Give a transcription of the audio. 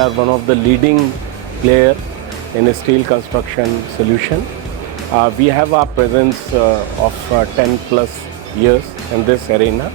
are one of the leading player in a steel construction solution. We have our presence of 10 plus years in this arena.